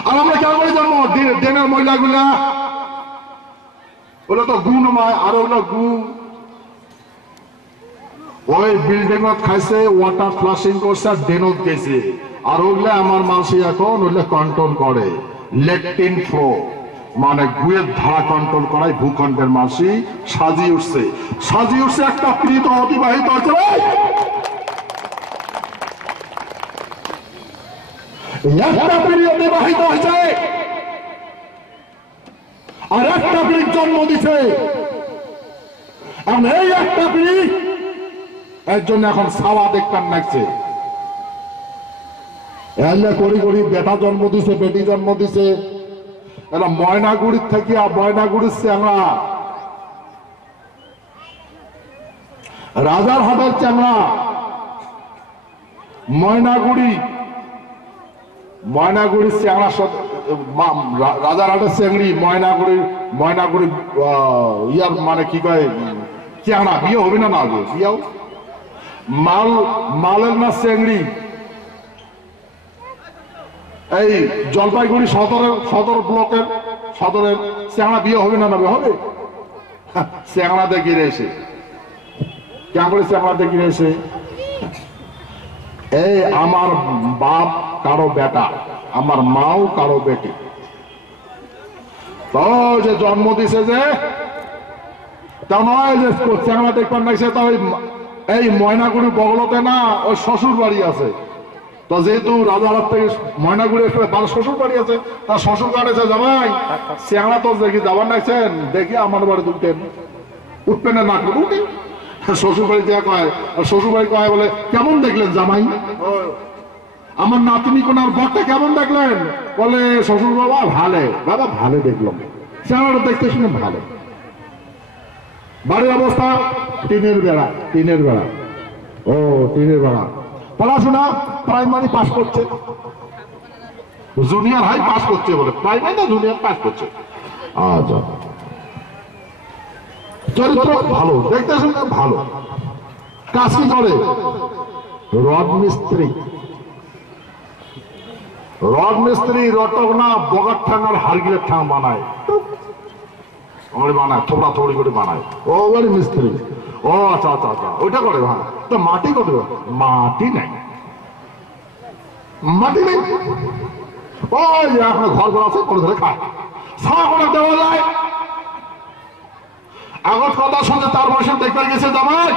আর আমরা কেন করে জানবো ড্রেনের মহিলাগুলা ওগুলো তো গু নয়, আর ওগুলো গু ওই বিল্ডিং খাইছে, ওয়াটার ফ্লাশিং করছে, আর ডেনত গেছে, আর ওগুলো আমার মাসি এখন ওগুলো কন্ট্রোল করে। লেট্রিন ফ্লো মানে গুয়ের ধারা কন্ট্রোল করায় ভূখণ্ডের মাসি সাজিয়ে উঠছে একটা প্রীত অতিবাহিত হচ্ছে। একটা পিড়ি অতিবাহিত হয়েছে, আর একটা পিড়ি জন্ম দিছে। এখন এই একটা পিড়ি এর জন্য এখন ছাওয়া দেখতাম লাগছে। করি বেটা জন্ম দিছে, বেটি জন্ম দিছে। এরা ময়নাগুড়ির থেকে ময়নাগুড়ির চ্যাংড়া, রাজার হাটের চ্যাংড়া, ময়নাগুড়ির চ্যাংড়া, রাজার হাটের চ্যাংড়ি, ময়নাগুড়ি ইয়ার মানে কি কয় চ্যাংড়া। বিয়ে হবে না আগে বিয়েও মালের না চ্যাংড়ি। এই জলপাইগুড়ি সদর ব্লকের সদরের চ্যাংড়া বিয়ে হবে না হবে? চ্যাংড়া দেখি এসে কেমন চ্যাংড়া দেখি এসে এই আমার বাপ কারো বেটা, আমার মাও কারো বেটি, তো যে জন্ম দিছে যে তা নয় যে চ্যাংড়া দেখবার নাইছে। তা এই ময়নাগুড়ি বগলতে না ওই শ্বশুর বাড়ি আছে। তো যেহেতু রাজারহাট থেকে ময়নাগুড়ি তার শ্বশুর বাড়ি আছে, তার শ্বশুর বাড়ি আছে জামাই চ্যাংড়া তো দেখি যাবার নাইছেন, দেখি আমার বাড়ি উঠবেন না উঠি। শ্বশুর বাড়ি দেওয়া কয়, শ্বশুর বাড়ি কয় বলে কেমন দেখলেন জামাই, আমার নাতনি কোনার বরটা কেমন দেখলেন? বলে শ্বশুর বাবা ভালো দেখলাম, চ্যাংড়াটা দেখতে শুনে ভালো। বাড়ির অবস্থা টিনের বেড়া, ও টিনের বেড়া। পড়াশোনা প্রাইমারি পাস করছে, জুনিয়র হাই পাস করছে, বলে প্রাইমারি না জুনিয়র পাস করছে। আচ্ছা, চরিত্র ভালো, দেখতে শুনতে ভালো। কাজ কি করে? রড মিস্ত্রি রটক না বগার ঠাং আর হারগিলের ঠাং বানায়, থোড়া থোড়ি করে বানায়। ও বাড়ি মিস্ত্রি। ও আচ্ছা, ওইটা করে। হ্যাঁ, তো মাটি কত? মাটি নেই। ওই আপনার ঘর আছে করে ধরে খায়, ছাড়া করে দেওয়া যায়। আগত কথার সঙ্গে তার বয়সে দেখতে গেছে জামাই,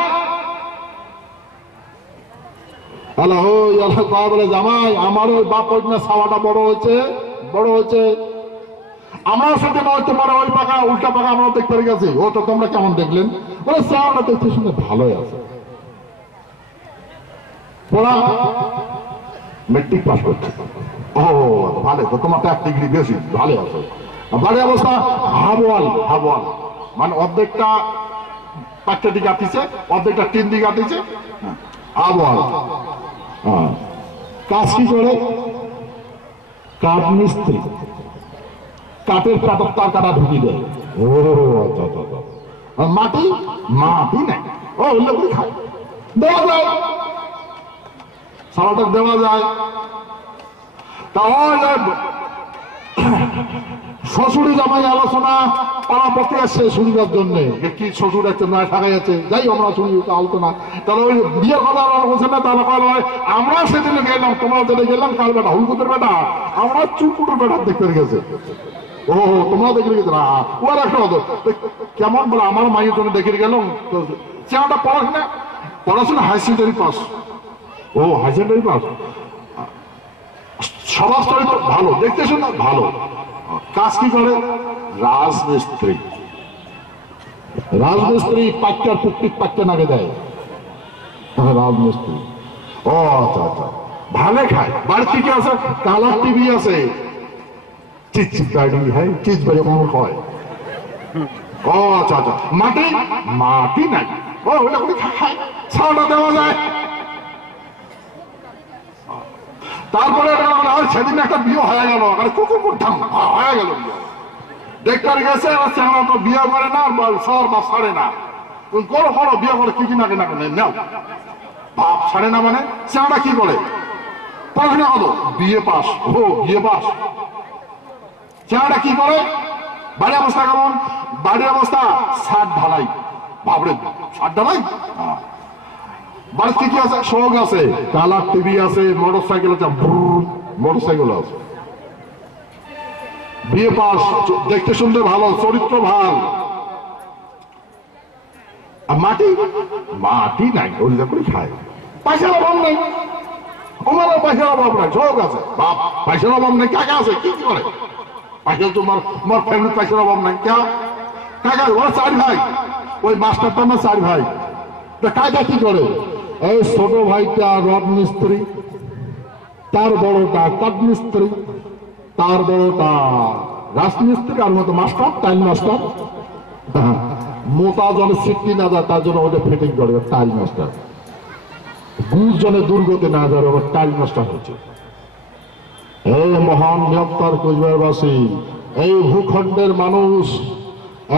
বলে জামাই আমার ওই বাপ ওই না ছাওয়াটা বড় হয়েছে, আমরাও সাথে নয় তোমার ওই পাকা উল্টা পাকা আমরাও দেখতে গেছি। ও তো তোমরা কেমন দেখলেন? বলে ছাওয়াটা দেখতে শুনে ভালোই আছে। পড়া মেট্রিক পাস করছে। ও ভালো তো, তোমার তো 1 ডিগ্রি বেশি, ভালো আছে। বাড়ি অবস্থা হাবওয়াল মানে অর্ধেকটা পাঁচটা দিকে আতিছে, অর্ধেকটা 3 দিকে আতিছে। হাবওয়াল কাজ কি করে? কাঠ মিস্ত্রি, কাঠের তার কাটা ঢুকি দেয়। ও আচ্ছা, মাটি নাই। ও লোক খায়, দেওয়া যায়, সারাটা দেওয়া যায়। তাহলে শ্বশুরি জামাই আলোচনা পাড়া পথে আসছে শুনিবার জন্য, কি শ্বশুর একটা নয় ঠাকাই আছে, যাই আমরা শুনি আলোচনা। তাহলে ওই বিয়ের কথা বলছে না, তাহলে আমরা সেদিনে গেলাম, তোমরা যেতে গেলাম কাল বেটা হুলকুতের বেটা, আমরা চুপুটের বেটা দেখতে গেছে। ও তোমরা দেখে গেছে না, ওর একটা হতো কেমন বলে আমার মায়ের জন্য দেখে গেলাম। চেহারাটা পড়াশোনা হাই সেকেন্ডারি পাস। ও হাই সেকেন্ডারি পাস। সমাজ চরিত্র ভালো, দেখতে শুনে ভালো। কাজ কি করে? রাজমিস্ত্রি পাক্কার প্রত্যেক পাক্কা নাগে দেয় রাজমিস্ত্রি। ও আচ্ছা, ভালো খায়। বাড়িতে কি আছে? কালার টিভি আছে, চিজ বাড়ি হয়। ও আচ্ছা, মাটি নাই। ও ওটা করে খায়, ছাড়া দেওয়া যায়। তারপরে সেদিন একটা বিয়ে হয়ে গেল, কুকুর হয়ে গেল বিয়ে। দেখতে গেছে চ্যাংড়া তো বিয়ে করে না, শহর বাপ ছাড়ে না। করো বিয়ে করে কি না নাও, বাপ ছাড়ে না মানে চ্যাংড়া কি করে? পড়াশোনা কত? বিয়ে পাস। চ্যাংড়া কি করে? বাড়ি অবস্থা কেমন? বাড়ির অবস্থা ছাদ ঢালাই, বাবরে ছাদ ঢালাই। বাড়িতে কি আছে? শোক আছে, কালার টিভি আছে, মোটর সাইকেল আছে, মোটর সাইকেল আছে, বিয়ে পাস, দেখতে শুনতে ভালো, চরিত্র ভাল। মাটি মাটি নাই, ওইটা করে খায়। পয়সার অভাব নেই, ওনারও পয়সার অভাব নাই, শোক আছে। বাপ পয়সার অভাব নেই, কাকা আছে, কি করে পয়সা? তোমার ফ্যামিলির পয়সার অভাব নাই। কে কাকা? ওরা 4 ভাই, ওই মাস্টারটা আমার 4 ভাই। কাকা কি করে? এই ছোট ভাইটা রড মিস্ত্রি, তার বড়টা কাঠ মিস্ত্রি, তার বড়টা রাজমিস্ত্রি, আর মতো মাস্টার, টাইল মাস্টার। মোটা জনে সিটকি না যায় তার জন্য ওদের ফিটিং করে টাইল মাস্টার। গুড় জনে দুর্গতি না যায় ওর টাইল মাস্টার হচ্ছে। এই মহান নিয়ন্ত্রণ কোচবিহারবাসী, এই ভূখণ্ডের মানুষ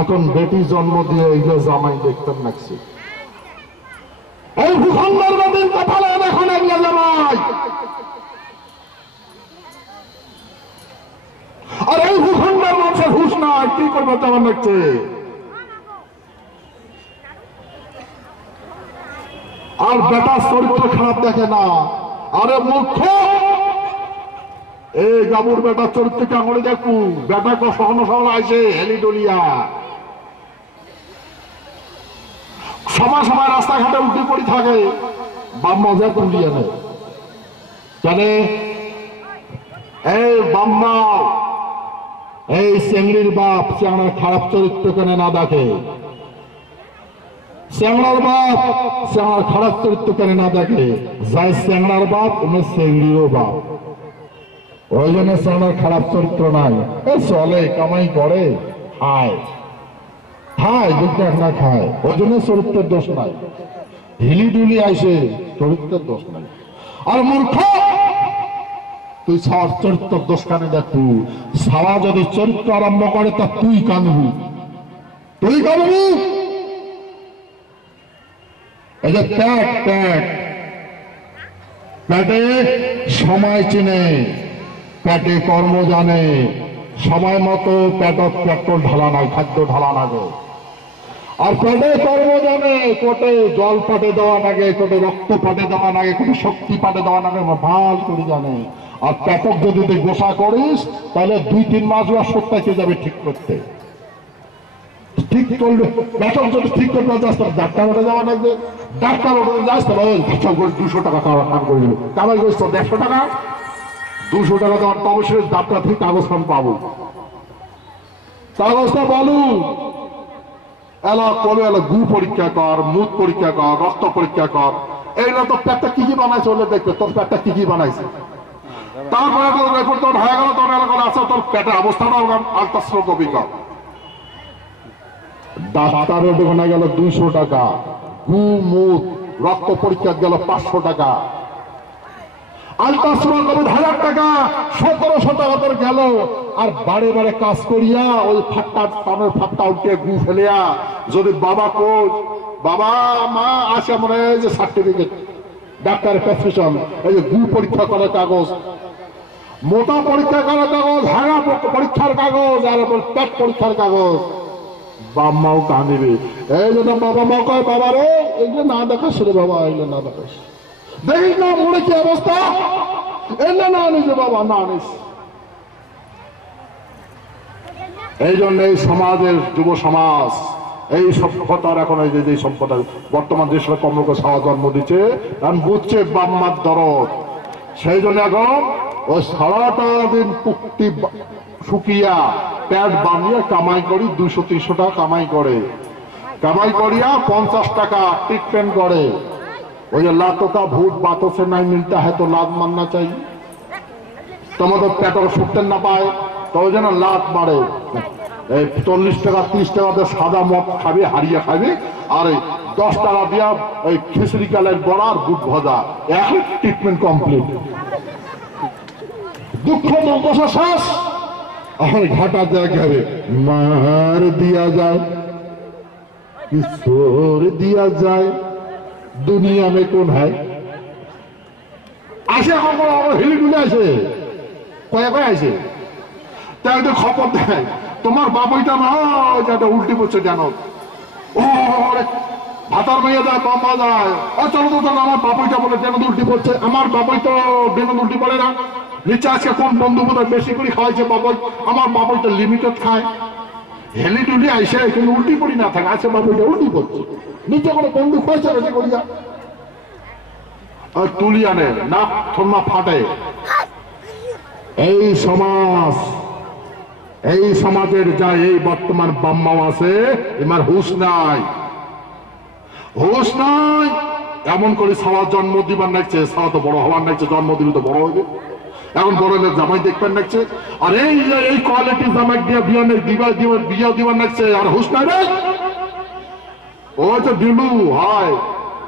এখন বেটি জন্ম দিয়ে এগুলো জামাই দেখতেন নাকছে। এই ভূখণ্ডের বেটির কপালে এখন এগুলো জামাই, আর এই ভূখণ্ডের মানুষের হুঁশ না, কি করবে তেমন দেখছে। আর বেটার চরিত্র খারাপ দেখে না। আরে মূর্খ, এই গাবুর বেটার চরিত্রকে আঙুলে দেখু, বেটা সহন সহন আইছে হেলিডোলিয়া, সময় সময় রাস্তাঘাটে উঠে পড়ি থাকে, বাপ মজা তুলিয়া নেই কেন? এই বাম্মা, এই চেংড়ির বাপ চেংড়ার খারাপ চরিত্র কেন না দেখে? চেংড়ার বাপ চেংড়ার খারাপ চরিত্র কেন না দেখে? যাই চেংড়ার বাপ উনি চেংড়িরও বাপ, ওই জন্য চেংড়ার খারাপ চরিত্র নাই। চলে, কামাই করে, খায় খায়, দুটো না খায়, ওই জন্য চরিত্রের দোষ নাই। হিলি ডুলি আইসে, চরিত্রের দোষ নাই। আর মূর্খ, তুই সার চরিত্র দোষ কানে দেখু, সারা যদি চরিত্র আরম্ভ করে তা তুই কানবি, তুই কানবি। এই যে প্যাট প্যাট, প্যাটে সময় চিনে, প্যাটে কর্ম জানে, সময় মতো প্যাটত পেট্রোল ঢালা নাই, খাদ্য ঢালা লাগে। আর পেটে কর্ম জানে, কোটে জল পাটে দেওয়া লাগে, কোটে রক্ত পাটে দেওয়া লাগে, কোটে শক্তি পাটে দেওয়া লাগে, ভাল করে জানে। আর পেটক যদি তুই গোসা করিস তাহলে 2-3 মাস বা সপ্তাহে যাবে ঠিক করতে। ঠিক করলে পেটক যদি ঠিক করতে যাস, ডাক্তার ওটা যাওয়া লাগবে, ডাক্তার ওটা যাস তাহলে 200 টাকা কাম করে দেবে, কামাই করিস তো 150 টাকা, 200 টাকা দেওয়ার তো অবশ্যই ডাক্তার থেকে কাগজ খান পাবো, কাগজটা বলু এলা কবে এলা গু পরীক্ষা কর, মুখ পরীক্ষা কর, রক্ত পরীক্ষা কর। এইগুলো তো পেটটা কি কি বানাইছে ওলে দেখবে, তোর পেটটা কি কি বানাইছে। তারপরে তোর রেকর্ড তোর হয়ে গেল, তোর এলাকার আছে, তোর পেটের অবস্থাটা আল্ট্রাসোনোগ্রাফি কর। ডাক্তারের দোকানে গেল 200 টাকা, গু মুখ রক্ত পরীক্ষা গেল 500 টাকা, আল্ট্রাসোনোগ্রাফি 1000 টাকা, 1700 টাকা তোর গেল। আর বারে বারে কাজ করিয়া ওই ফাট্টা পানের ফাট্টা উঠে গু ফেলিয়া যদি বাবা কোচ বাবা মা আসে মনে হয় যে সার্টিফিকেট, ডাক্তারের প্রেসক্রিপশন, এই যে গু পরীক্ষা করার কাগজ, মোটা পরীক্ষা করার কাগজ, হাড়া পরীক্ষার কাগজ, আর পেট পরীক্ষার কাগজ, বাপ মাও কাঁদিবে। এই জন্য বাবা মা কয়, বাবা রে এগুলো না দেখাস রে বাবা, এগুলো না দেখাস, দেখিস না মনে কি অবস্থা, এগুলো না আনিস বাবা, না আনিস। এই জন্য এই সমাজের যুব সমাজ, এই সভ্যতার এখন এই যে সভ্যতা বর্তমান দেশের কমলকে সাহা জন্ম দিচ্ছে, কারণ বুঝছে বাম্মার দরদ। সেই জন্য এখন ওই সারাটা দিন পুক্তি শুকিয়া প্যাট বানিয়ে কামাই করি, 200-300 টাকা কামাই করে, কামাই করিয়া 50 টাকা ট্রিটমেন্ট করে। ওই যে লাতো কা ভূত বাতों से नहीं मिलता है तो लात मारना चाहिए, তোমাদের পেটর শুকতে না পায় তো ওই জন্য লাত মারে। এই 40 টাকা 30 টাকাতে সাদা মদ খাবে, হারিয়ে খাবে, আর 10 টাকা দিয়া ওই খিচুড়ি কালের বড়া আর বুট ভাজা, এখন ট্রিটমেন্ট কমপ্লিট। দুঃখ দুর্দশা শেষ, এখন ঘাটা দেয়া গেলে মার দিয়া যায়, কিশোর দিয়া যায়, দুনিয়া মে কোন হয় আসে, এখন আমার হিলি ডুলে আসে, কয়ে কয়ে আসে। তাই তো খবর দেয় তোমার বাবুইটা না যেটা উল্টি পড়ছে কেন, ও ভাতার মেয়ে যায় বাবা যায়, চলো তো চলো আমার বাবুইটা বলে যেন উল্টি পড়ছে। আমার বাবুই তো বেনদ উল্টি পড়ে না, নিচে আজকে কোন বন্ধু বোধহয় বেশি করে খাওয়াইছে বাবুই, আমার বাবুইটা লিমিটেড খায়, হেলি টুলি আইসে কিন্তু উল্টি পড়ি না থাকে, আছে বাবুইটা উল্টি পড়ছে, নিচে কোনো বন্ধু খাইছে বেশি করিয়া আর তুলি আনে না থন্না ফাটে। এই সমাজ, এই সমাজের যা এই বর্তমান বাম্মাও আছে এমার হুশ নাই, হুশ নাই। এমন করে সাওয়া জন্ম দিবার নাকছে, সাওয়া তো বড় হওয়ার নাকছে, জন্ম দিলে তো বড় হইবে, এখন বড় হলে জামাই দেখবেন নাকছে, আর এই কোয়ালিটি জামাই দিয়ে বিয়ানের বিয়া দিবার নাকছে, আর হুশ নাই রে। ওই তো দিলু হয়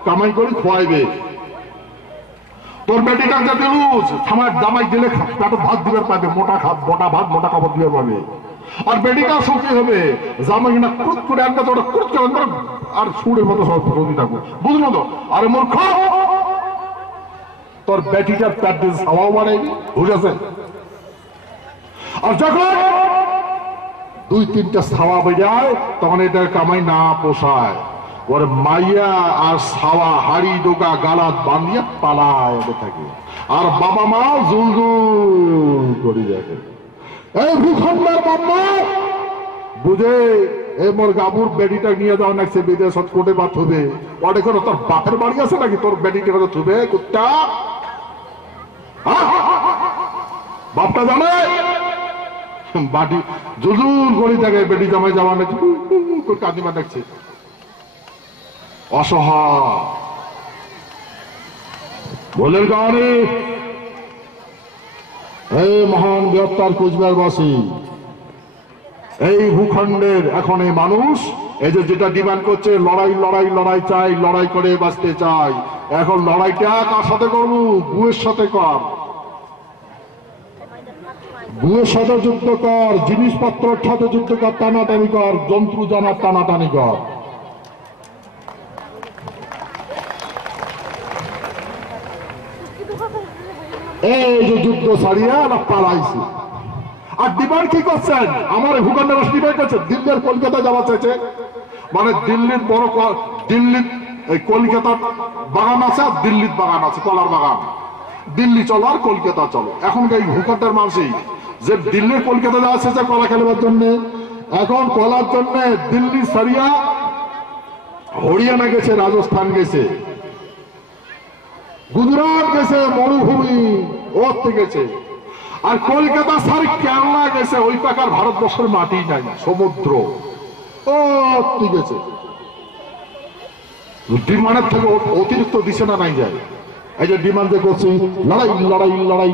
কামাই করে খোয়াইবে, তোর বেটিটা যে দিলু আমার জামাই দিলে পেটে ভাত দিবার পাবে, মোটা ভাত মোটা খাবার দিবার পাবে, আর বেটিটা সুখী হবে জামাই না ক্রুত করে একটা তো ক্রুত করে আর সুরের মতো সব রোদি থাকবো, বুঝলো তো? আরে মূর্খ, তোর বেটিটার পেট দিয়ে খাওয়াও বাড়াইবি, বুঝেছে? আর যখন 2-3টা ছাওয়া বেজায় তখন এটার কামাই না পোষায়, ওর মাইয়া আর ছাওয়া হাড়ি ডোকা গালাত বান্ধিয়া পালায় থাকে, আর বাবা মা জুল করে দেখে। এই ভূখণ্ডের বাবা বুঝে এই মোর গাবুর বেডিটা নিয়ে যাওয়া নাকছে বিদেশ কোটে বাদ হবে, ওটা কোনো তোর বাপের বাড়ি আছে নাকি তোর বেডিটা করে থুবে কুত্তা? বাপটা জানে বাটি জুজুর করে থাকে, বেটি জামাই যাওয়া নাকি কাঁদিমা ডাকছে, অসহায় বলের কারণে এই মহান বৃহত্তর কোচবিহারবাসী, এই ভূখণ্ডের এখন এই মানুষ এই যে যেটা ডিমান্ড করছে লড়াই লড়াই লড়াই চাই, লড়াই করে বাঁচতে চাই, এখন লড়াইটা কার সাথে করবো? গুয়ের সাথে কর, গুয়ের সাথে যুদ্ধ কর, জিনিসপত্রের সাথে যুদ্ধ কর, টানাটানি কর, জন্তু জানার টানাটানি কর। এই যে যুদ্ধ ছাড়িয়া না পালাইছে, আর ডিমান্ড কি করছেন? আমার ভূখণ্ডের ডিমান্ড করছে দিল্লির কলকাতা যাওয়া চাইছে, মানে দিল্লির বড় দিল্লির এই কলকাতার বাগান আছে আর দিল্লির বাগান আছে, কলার বাগান, দিল্লি চলো আর কলকাতা চলো। এখন এই ভূখণ্ডের মানুষই যে দিল্লির কলকাতা যাওয়া চাইছে কলা খেলবার জন্য, এখন কলার জন্য দিল্লি সারিয়া হরিয়ানা গেছে, রাজস্থান গেছে, গুজরাট গেছে, মরুভূমি ওতে গেছে, আর কলকাতা সারি কেরলা গেছে, ওই পাকার ভারতবর্ষের মাটি নাই, সমুদ্র ওতে গেছে, ডিমান্ডের থেকে অতিরিক্ত দিশে না নাই যায়। এই যে ডিমান্ড যে করছি লড়াই লড়াই লড়াই